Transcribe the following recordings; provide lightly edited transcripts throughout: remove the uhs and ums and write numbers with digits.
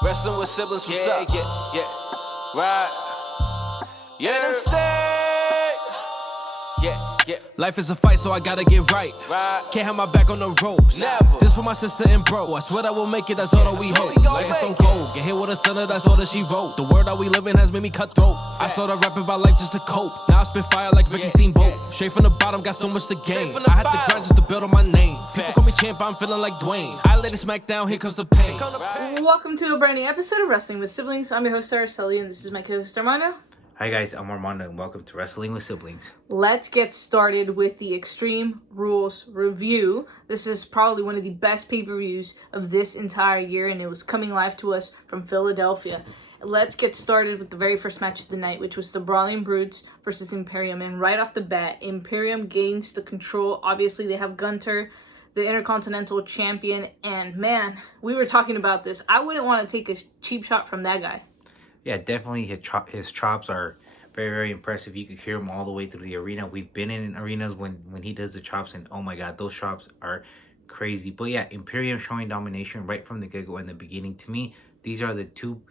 Wrestling with siblings, what's up? Yeah. Right. Yeah. In the state. Yeah. Life is a fight, so I gotta get right. Can't have my back on the ropes. Never. This for my sister and bro. I swear that we'll make it, that's all that we hope. Life is stone cold. Get hit with a sinner, that's all that she wrote. The world that we live in has made me cutthroat. I started rapping about life just to cope. Now I spit fire like Ricky Steamboat. Straight from the bottom, got so much to gain. I had to grind just to build on my name. People call me champ, I'm feeling like Dwayne. I laid a Smackdown, here comes the pain. Welcome to a brand new episode of Wrestling with Siblings. I'm your host, Araceli, and this is my co-host, Armando. Hi guys, I'm Armando and welcome to Wrestling with Siblings. Let's get started with the Extreme Rules review. This is probably one of the best pay-per-views of this entire year, and it was coming live to us from Philadelphia. Let's get started with the very first match of the night, which was the Brawling Brutes versus Imperium. And right off the bat, Imperium gains the control. Obviously, they have Gunter, the Intercontinental Champion, and man, we were talking about this. I wouldn't want to take a cheap shot from that guy. Yeah, definitely his chops are very, very impressive. You could hear him all the way through the arena. We've been in arenas when he does the chops, and oh my god, those chops are crazy. But yeah, Imperium showing domination right from the get-go in the beginning. To me, these are the two,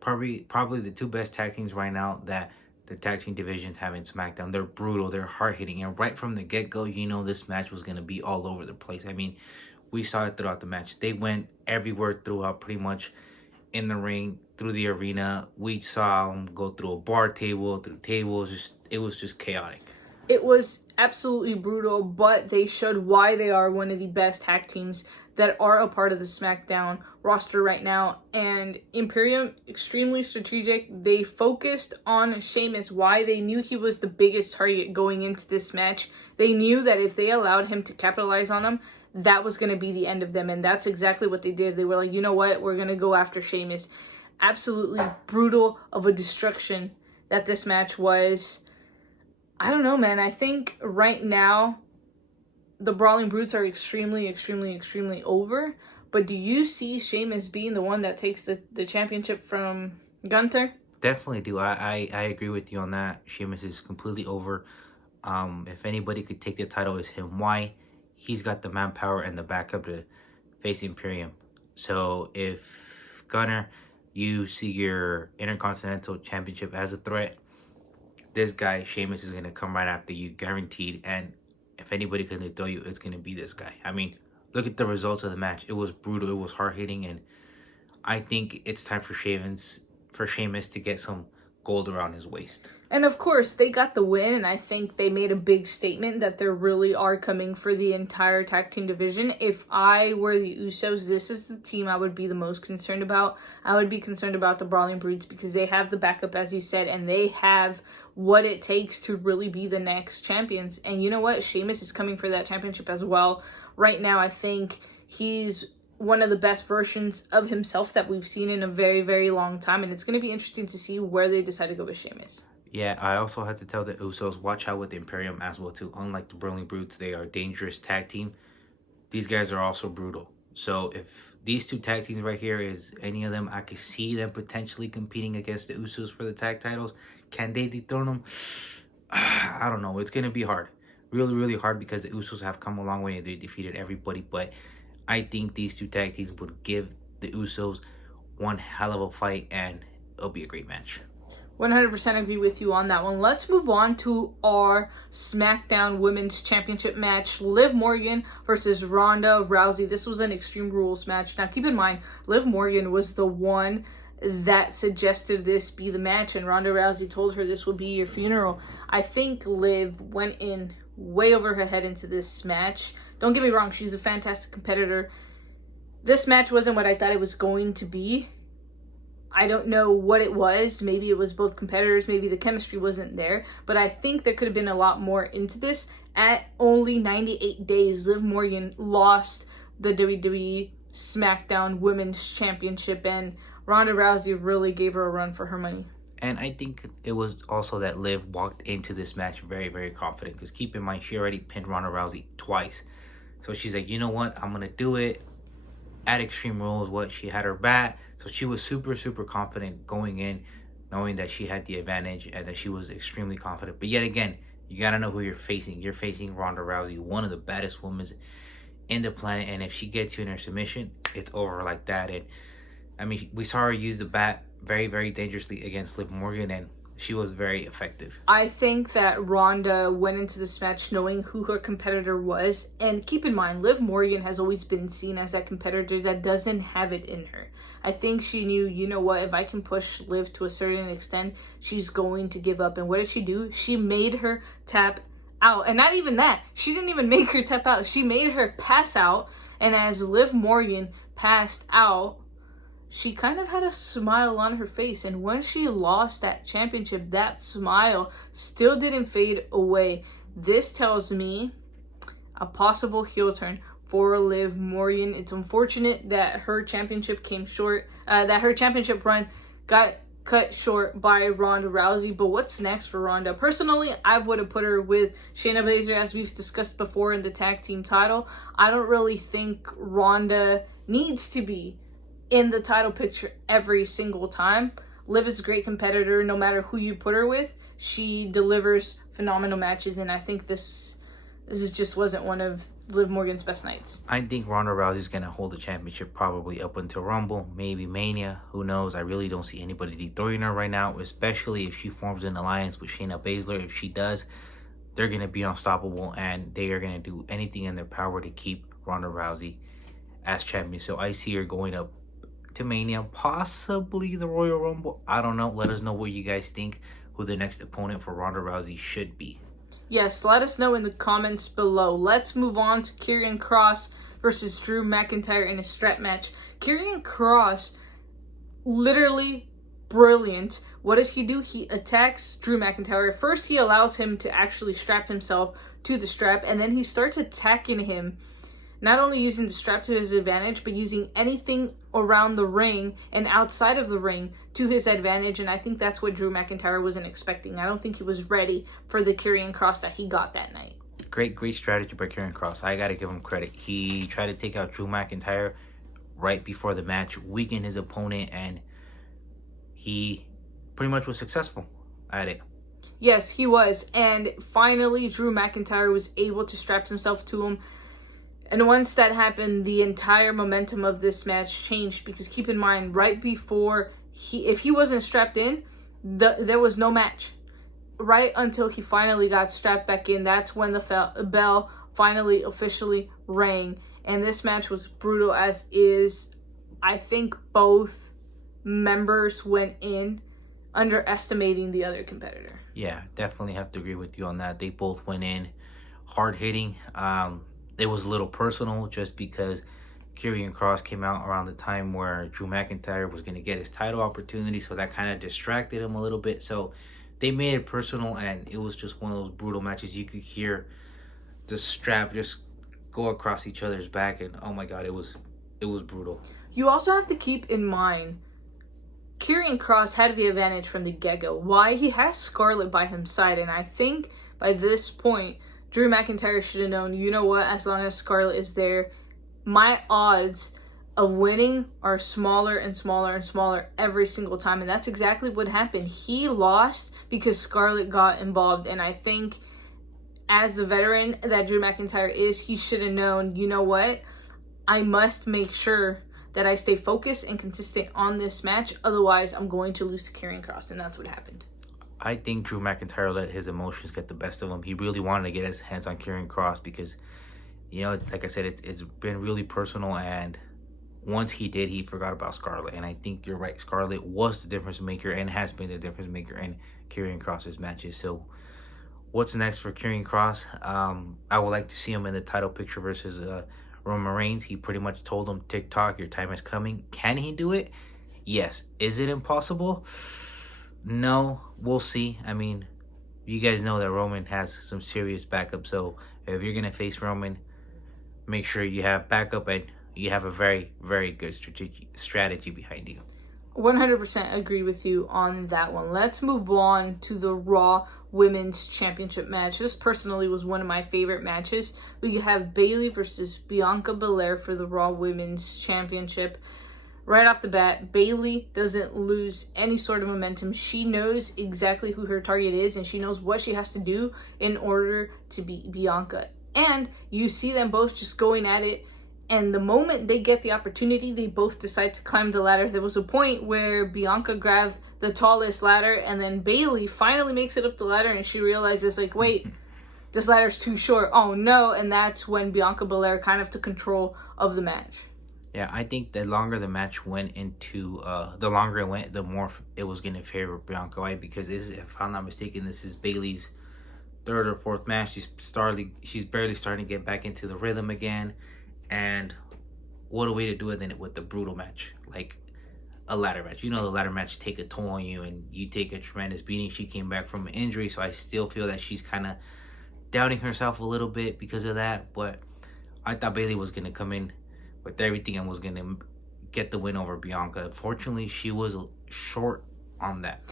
probably the two best tag teams right now that the tag team divisions have in SmackDown. They're brutal, they're hard-hitting, and right from the get-go, you know this match was going to be all over the place. I mean, we saw it throughout the match. They went everywhere throughout, pretty much in the ring, through the arena. We saw them go through a bar table, through tables. It was just chaotic. It was absolutely brutal, but they showed why they are one of the best tag teams that are a part of the SmackDown roster right now. And Imperium, extremely strategic. They focused on Sheamus, why they knew he was the biggest target going into this match. They knew that if they allowed him to capitalize on him, that was going to be the end of them. And that's exactly what they did. They were like, you know what? We're going to go after Sheamus. Absolutely brutal of a destruction that this match was. I don't know, man. I think right now the Brawling Brutes are extremely over. But do you see Sheamus being the one that takes the championship from Gunter? Definitely do. I agree with you on that. Sheamus is completely over. If anybody could take the title, it's him. Why? He's got the manpower and the backup to face Imperium. So if Gunter, you see your Intercontinental Championship as a threat, this guy, Sheamus, is going to come right after you, guaranteed. And if anybody can throw you, it's going to be this guy. I mean, look at the results of the match. It was brutal. It was hard-hitting. And I think it's time for Sheamus to get some gold around his waist. And of course, they got the win, and I think they made a big statement that they really are coming for the entire tag team division. If I were the Usos, this is the team I would be the most concerned about. I would be concerned about the Brawling Brutes because they have the backup, as you said, and they have what it takes to really be the next champions. And you know what? Sheamus is coming for that championship as well. Right now, I think he's one of the best versions of himself that we've seen in a very, very long time. And it's going to be interesting to see where they decide to go with Sheamus. Yeah, I also had to tell the Usos, watch out with the Imperium as well too. Unlike the Brawling Brutes, they are a dangerous tag team. These guys are also brutal. So if these two tag teams right here is any of them, I could see them potentially competing against the Usos for the tag titles. Can they dethrone them? I don't know. It's going to be hard. Really hard because the Usos have come a long way and they defeated everybody. But I think these two tag teams would give the Usos one hell of a fight and it'll be a great match. 100% agree with you on that one. Let's move on to our SmackDown Women's Championship match. Liv Morgan versus Ronda Rousey. This was an Extreme Rules match. Now, keep in mind, Liv Morgan was the one that suggested this be the match, and Ronda Rousey told her this would be your funeral. I think Liv went in way over her head into this match. Don't get me wrong, she's a fantastic competitor. This match wasn't what I thought it was going to be. I don't know what it was. Maybe it was both competitors. Maybe the chemistry wasn't there. But I think there could have been a lot more into this. At only 98 days, Liv Morgan lost the WWE SmackDown Women's Championship. And Ronda Rousey really gave her a run for her money. And I think it was also that Liv walked into this match very confident. Because keep in mind, she already pinned Ronda Rousey twice. So she's like, you know what? I'm going to do it. At Extreme Rules, she had her back. So she was super confident going in, knowing that she had the advantage and that she was extremely confident. But yet again, you got to know who you're facing. You're facing Ronda Rousey, one of the baddest women in the planet. And if she gets you in her submission, it's over like that. And I mean, we saw her use the bat very, very dangerously against Liv Morgan, and she was very effective. I think that Rhonda went into this match knowing who her competitor was. And keep in mind, Liv Morgan has always been seen as that competitor that doesn't have it in her. I think she knew, you know what, if I can push Liv to a certain extent, she's going to give up. And what did she do? She made her tap out. And not even that. She didn't even make her tap out. She made her pass out. And as Liv Morgan passed out, she kind of had a smile on her face, and when she lost that championship, that smile still didn't fade away. This tells me a possible heel turn for Liv Morgan. It's unfortunate that her championship came short, that her championship run got cut short by Ronda Rousey. But what's next for Ronda? Personally, I would have put her with Shayna Baszler, as we've discussed before, in the tag team title. I don't really think Ronda needs to be in the title picture every single time. Liv is a great competitor no matter who you put her with. She delivers phenomenal matches, and I think this just wasn't one of Liv Morgan's best nights. I think Ronda Rousey's going to hold the championship probably up until Rumble, maybe Mania. Who knows? I really don't see anybody dethroning her right now, especially if she forms an alliance with Shayna Baszler. If she does, they're going to be unstoppable, and they are going to do anything in their power to keep Ronda Rousey as champion. So I see her going up to Mania, possibly the Royal Rumble. I don't know. Let us know what you guys think, who the next opponent for Ronda Rousey should be. Yes, let us know in the comments below. Let's move on to Kirian Kross versus Drew McIntyre in a strap match. Kirian Kross, literally brilliant. What does he do? He attacks Drew McIntyre. First, he allows him to actually strap himself to the strap, and then he starts attacking him, not only using the strap to his advantage, but using anything around the ring and outside of the ring to his advantage. And I think that's what Drew McIntyre wasn't expecting. I don't think he was ready for the Kirian Kross that he got that night. Great strategy by Kirian Kross. I got to give him credit. He tried to take out Drew McIntyre right before the match, weaken his opponent, and he pretty much was successful at it. Yes, he was. And finally, Drew McIntyre was able to strap himself to him. And once that happened, the entire momentum of this match changed, because keep in mind, right before if he wasn't strapped in, there was no match. Right until he finally got strapped back in, that's when the bell finally officially rang. And this match was brutal as is. I think both members went in underestimating the other competitor. Yeah, definitely have to agree with you on that. They both went in hard hitting. It was a little personal just because Kirian Kross came out around the time where Drew McIntyre was going to get his title opportunity, so that kind of distracted him a little bit. So they made it personal, and it was just one of those brutal matches. You could hear the strap just go across each other's back, and oh my god, it was brutal. You also have to keep in mind, Kirian Kross had the advantage from the get-go. Why? He has Scarlett by his side, and I think by this point, Drew McIntyre should have known, you know what, as long as Scarlett is there, my odds of winning are smaller and smaller and smaller every single time. And that's exactly what happened. He lost because Scarlett got involved. And I think as the veteran that Drew McIntyre is, he should have known, you know what, I must make sure that I stay focused and consistent on this match. Otherwise, I'm going to lose to Kirian Kross. And that's what happened. I think Drew McIntyre let his emotions get the best of him. He really wanted to get his hands on Kirian Kross because, you know, like I said, it's been really personal. And once he did, he forgot about Scarlett. And I think you're right. Scarlett was the difference maker and has been the difference maker in Kirian Kross's matches. So what's next for Kirian Kross? I would like to see him in the title picture versus Roman Reigns. He pretty much told him, TikTok, your time is coming. Can he do it? Yes. Is it impossible? No, we'll see. I mean, you guys know that Roman has some serious backup. So if you're going to face Roman, make sure you have backup and you have a very, very good strategy behind you. 100% agree with you on that one. Let's move on to the Raw Women's Championship match. This personally was one of my favorite matches. We have Bayley versus Bianca Belair for the Raw Women's Championship. Right off the bat, Bayley doesn't lose any sort of momentum. She knows exactly who her target is, and she knows what she has to do in order to beat Bianca. And you see them both just going at it And the moment they get the opportunity, they both decide to climb the ladder. There was a point where Bianca grabbed the tallest ladder, and then Bayley finally makes it up the ladder, and she realizes, like, wait, this ladder's too short. Oh, no. And that's when Bianca Belair kind of took control of the match. Yeah, I think the longer the match went into, the longer it went, the more it was going to favor Bianca White, because this is, if I'm not mistaken, this is Bayley's third or fourth match. She's barely starting to get back into the rhythm again. And what a way to do it than with the brutal match, like a ladder match. You know, the ladder match take a toll on you, and you take a tremendous beating. She came back from an injury, so I still feel that she's kind of doubting herself a little bit because of that. But I thought Bayley was going to come in with everything and was going to get the win over Bianca. Unfortunately, she was short on that.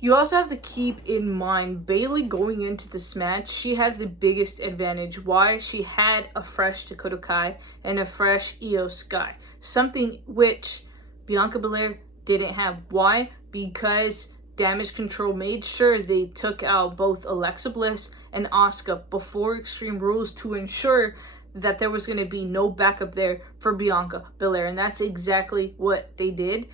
You also have to keep in mind, Bayley going into this match, she had the biggest advantage. Why? She had a fresh Dakota Kai and a fresh Io Sky. Something which Bianca Belair didn't have. Why? Because Damage Control made sure they took out both Alexa Bliss and Asuka before Extreme Rules to ensure that there was going to be no backup there for Bianca Belair. And that's exactly what they did.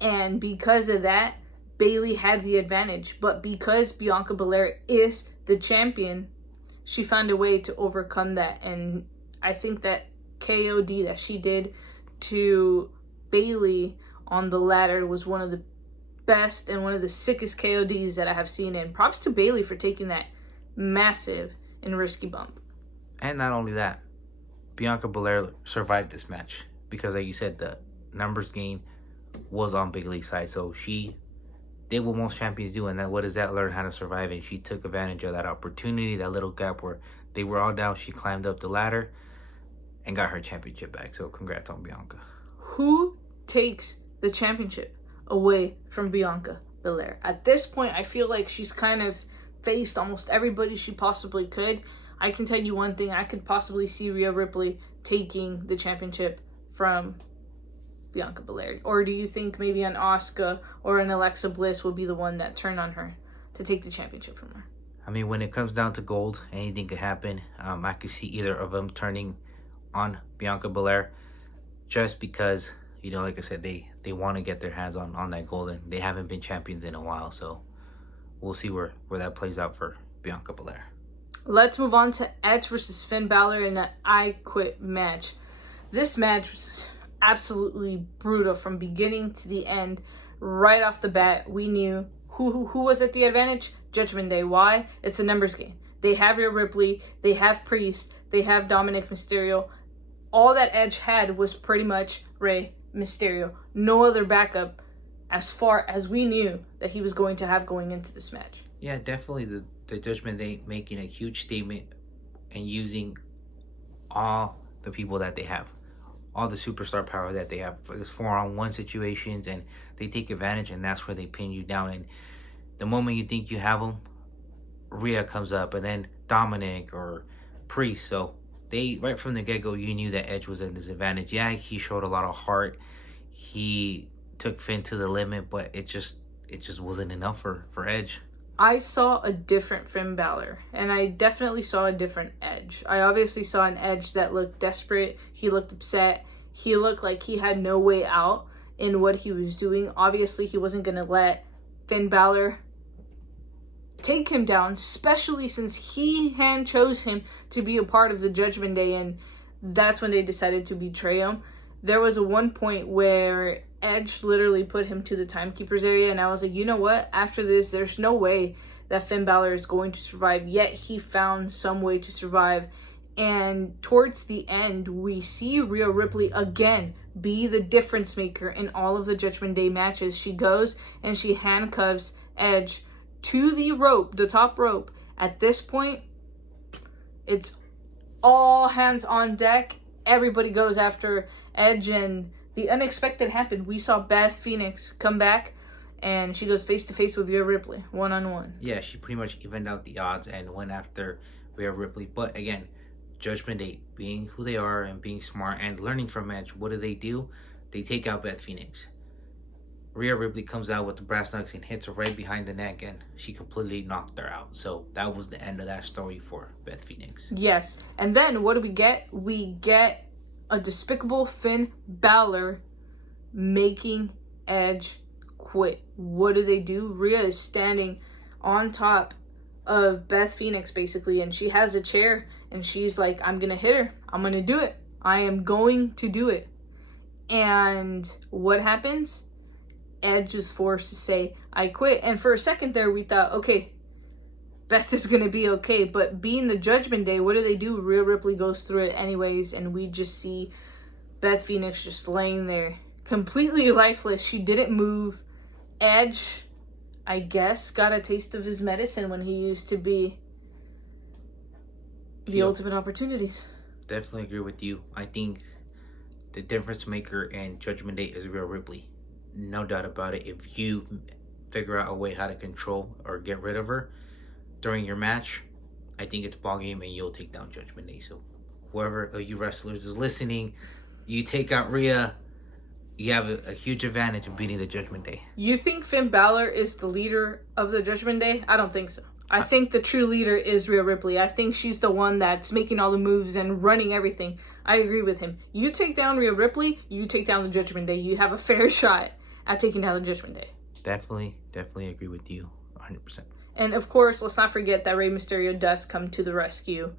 And because of that, Bayley had the advantage. But because Bianca Belair is the champion, she found a way to overcome that. And I think that KOD that she did to Bayley on the ladder was one of the best and one of the sickest KODs that I have seen. And props to Bayley for taking that massive and risky bump. And not only that, Bianca Belair survived this match because, like you said, the numbers game was on Bayley's side. So she did what most champions do, and what is that? Learn how to survive. And she took advantage of that opportunity, that little gap where they were all down. She climbed up the ladder and got her championship back. So congrats on Bianca. Who takes the championship away from Bianca Belair? At this point, I feel like she's kind of faced almost everybody she possibly could. I can tell you one thing, I could possibly see Rhea Ripley taking the championship from Bianca Belair. Or do you think maybe an Asuka or an Alexa Bliss will be the one that turned on her to take the championship from her? I mean, when it comes down to gold, anything could happen. I could see either of them turning on Bianca Belair just because, you know, like I said, they want to get their hands on that gold, and they haven't been champions in a while. So we'll see where that plays out for Bianca Belair. Let's move on to Edge versus Finn Balor in an I Quit match. This match was absolutely brutal from beginning to the end. Right off the bat, we knew who was at the advantage. Judgment Day. Why? It's a numbers game. They have Rhea Ripley, they have Priest, they have Dominic Mysterio. All that Edge had was pretty much Rey Mysterio. No other backup as far as we knew that he was going to have going into this match. Yeah, definitely the Judgment Day making a huge statement and using all the people that they have, all the superstar power that they have. It's 4-on-1 situations, and they take advantage, and that's where they pin you down. And the moment you think you have them, Rhea comes up, and then Dominic or Priest. So they, right from the get-go, you knew that Edge was at a disadvantage. Yeah, he showed a lot of heart. He took Finn to the limit, but it just wasn't enough for Edge. I saw a different Finn Balor, and I definitely saw a different Edge. I obviously saw an Edge that looked desperate. He looked upset. He looked like he had no way out in what he was doing. Obviously, he wasn't going to let Finn Balor take him down, especially since he hand chose him to be a part of the Judgment Day, and that's when they decided to betray him. There was one point where Edge literally put him to the timekeeper's area, and I was like, you know what? After this, there's no way that Finn Balor is going to survive. Yet he found some way to survive. And towards the end, we see Rhea Ripley again be the difference maker in all of the Judgment Day matches. She goes and she handcuffs Edge to the rope, the top rope. At this point, it's all hands on deck. Everybody goes after Edge, and the unexpected happened. We saw Beth Phoenix come back, and she goes face-to-face with Rhea Ripley, one-on-one. Yeah, she pretty much evened out the odds and went after Rhea Ripley. But again, Judgment Day, being who they are and being smart and learning from Edge, what do? They take out Beth Phoenix. Rhea Ripley comes out with the brass knucks and hits her right behind the neck, and she completely knocked her out. So that was the end of that story for Beth Phoenix. Yes, and then what do? We get a despicable Finn Balor making Edge quit. What do? Rhea is standing on top of Beth Phoenix, basically, and she has a chair, and she's like, I'm gonna hit her. I'm gonna do it. I am going to do it. And what happens? Edge is forced to say, I quit. And for a second there, we thought, okay, Beth is gonna be okay. But being the Judgment Day, what do? Rhea Ripley goes through it anyways, and we just see Beth Phoenix just laying there, completely lifeless. She didn't move. Edge, I guess, got a taste of his medicine when he used to be the ultimate opportunities. Definitely agree with you. I think the difference maker in Judgment Day is Rhea Ripley. No doubt about it. If you figure out a way how to control or get rid of her during your match, I think it's ball game and you'll take down Judgment Day. So whoever of you wrestlers is listening, you take out Rhea, you have a huge advantage of beating the Judgment Day. You think Finn Balor is the leader of the Judgment Day? I don't think so. I think the true leader is Rhea Ripley. I think she's the one that's making all the moves and running everything. I agree with him. You take down Rhea Ripley, you take down the Judgment Day. You have a fair shot at taking down the Judgment Day. Definitely agree with you 100%. And of course, let's not forget that Rey Mysterio does come to the rescue.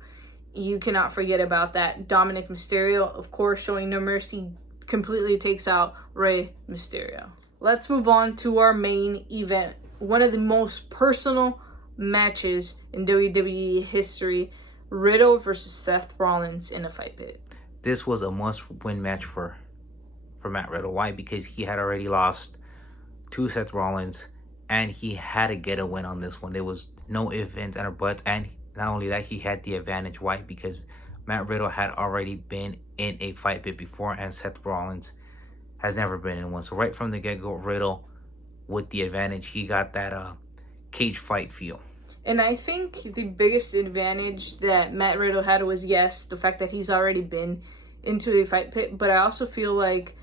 You cannot forget about that. Dominic Mysterio, of course, showing no mercy, completely takes out Rey Mysterio. Let's move on to our main event. One of the most personal matches in WWE history. Riddle versus Seth Rollins in a fight pit. This was a must-win match for Matt Riddle. Why? Because he had already lost to Seth Rollins, and he had to get a win on this one. There was no ifs, ands, or buts, and not only that, he had the advantage. Why? Because Matt Riddle had already been in a fight pit before, and Seth Rollins has never been in one. So right from the get-go, Riddle with the advantage. He got that cage fight feel. And I think the biggest advantage that Matt Riddle had was, yes, the fact that he's already been into a fight pit, but I also feel like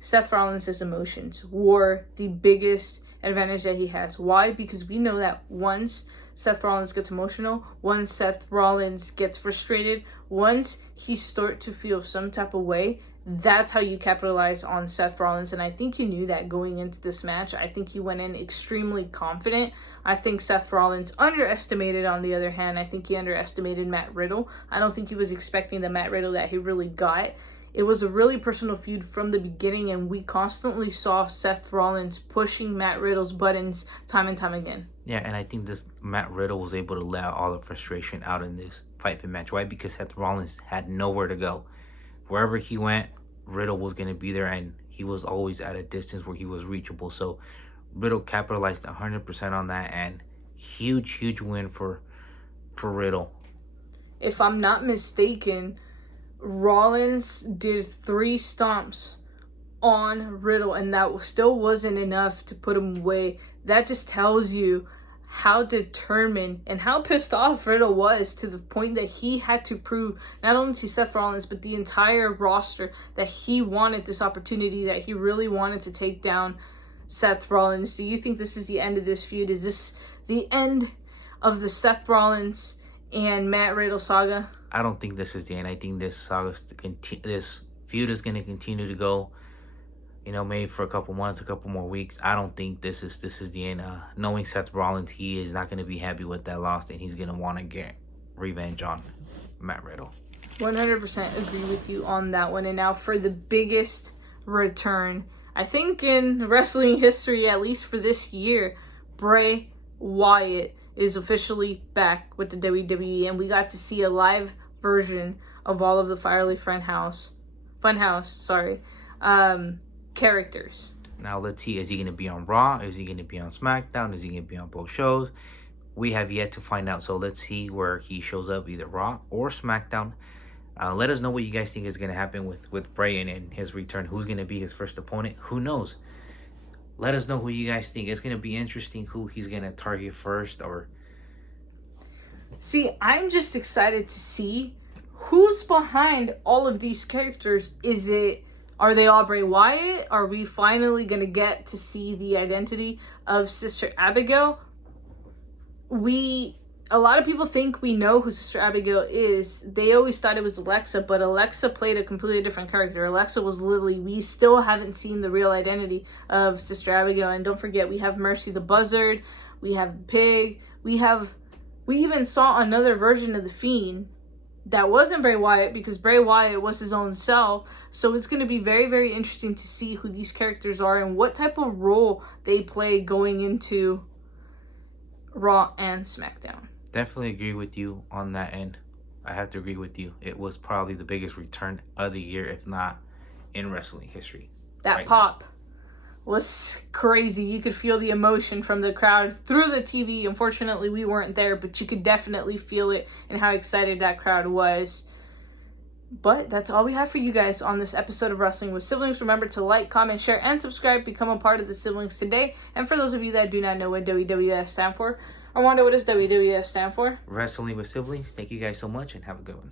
Seth Rollins' emotions were the biggest advantage that he has. Why? Because we know that once Seth Rollins gets emotional, once Seth Rollins gets frustrated, once he starts to feel some type of way, that's how you capitalize on Seth Rollins. And I think he knew that going into this match. I think he went in extremely confident. I think Seth Rollins underestimated, on the other hand. I think he underestimated Matt Riddle. I don't think he was expecting the Matt Riddle that he really got. It was a really personal feud from the beginning, and we constantly saw Seth Rollins pushing Matt Riddle's buttons time and time again. Yeah, and I think this Matt Riddle was able to let all the frustration out in this fight pit match. Why? Because Seth Rollins had nowhere to go. Wherever he went, Riddle was going to be there, and he was always at a distance where he was reachable. So Riddle capitalized 100% on that, and huge win for Riddle. If I'm not mistaken, Rollins did 3 stomps on Riddle, and that still wasn't enough to put him away. That just tells you how determined and how pissed off Riddle was, to the point that he had to prove not only to Seth Rollins but the entire roster that he wanted this opportunity, that he really wanted to take down Seth Rollins. Do you think this is the end of this feud? Is this the end of the Seth Rollins and Matt Riddle saga? I don't think this is the end. I think this this feud is going to continue to go, maybe for a couple months, a couple more weeks. I don't think this is the end. Knowing Seth Rollins, he is not going to be happy with that loss, and he's going to want to get revenge on Matt Riddle. 100% agree with you on that one. And now for the biggest return, I think in wrestling history, at least for this year, Bray Wyatt is officially back with the WWE, and we got to see a live version of all of the Firely Funhouse characters. Now let's see, is he going to be on Raw? Is he going to be on Smackdown? Is he going to be on both shows? We have yet to find out, so let's see where he shows up, either Raw or Smackdown. Let us know what you guys think is going to happen with Bray and his return. Who's going to be his first opponent? Who knows? Let us know who you guys think. It's going to be interesting who he's going to target first. Or see, I'm just excited to see who's behind all of these characters. Are they all Bray Wyatt? Are we finally going to get to see the identity of Sister Abigail? We a lot of people think we know who Sister Abigail is. They always thought it was Alexa, but Alexa played a completely different character. Alexa was Lily. We still haven't seen the real identity of Sister Abigail. And don't forget, we have Mercy the Buzzard. We have Pig. We even saw another version of the Fiend that wasn't Bray Wyatt, because Bray Wyatt was his own self. So it's going to be very, very interesting to see who these characters are and what type of role they play going into Raw and SmackDown. Definitely agree with you on that end. I have to agree with you. It was probably the biggest return of the year, if not in wrestling history. That right pop was crazy. You could feel the emotion from the crowd through the TV. Unfortunately, we weren't there, but you could definitely feel it and how excited that crowd was. But that's all we have for you guys on this episode of Wrestling with Siblings. Remember to like, comment, share, and subscribe. Become a part of the Siblings today. And for those of you that do not know what WWS stand for, I wonder what does WWS stand for? Wrestling with Siblings. Thank you guys so much and have a good one.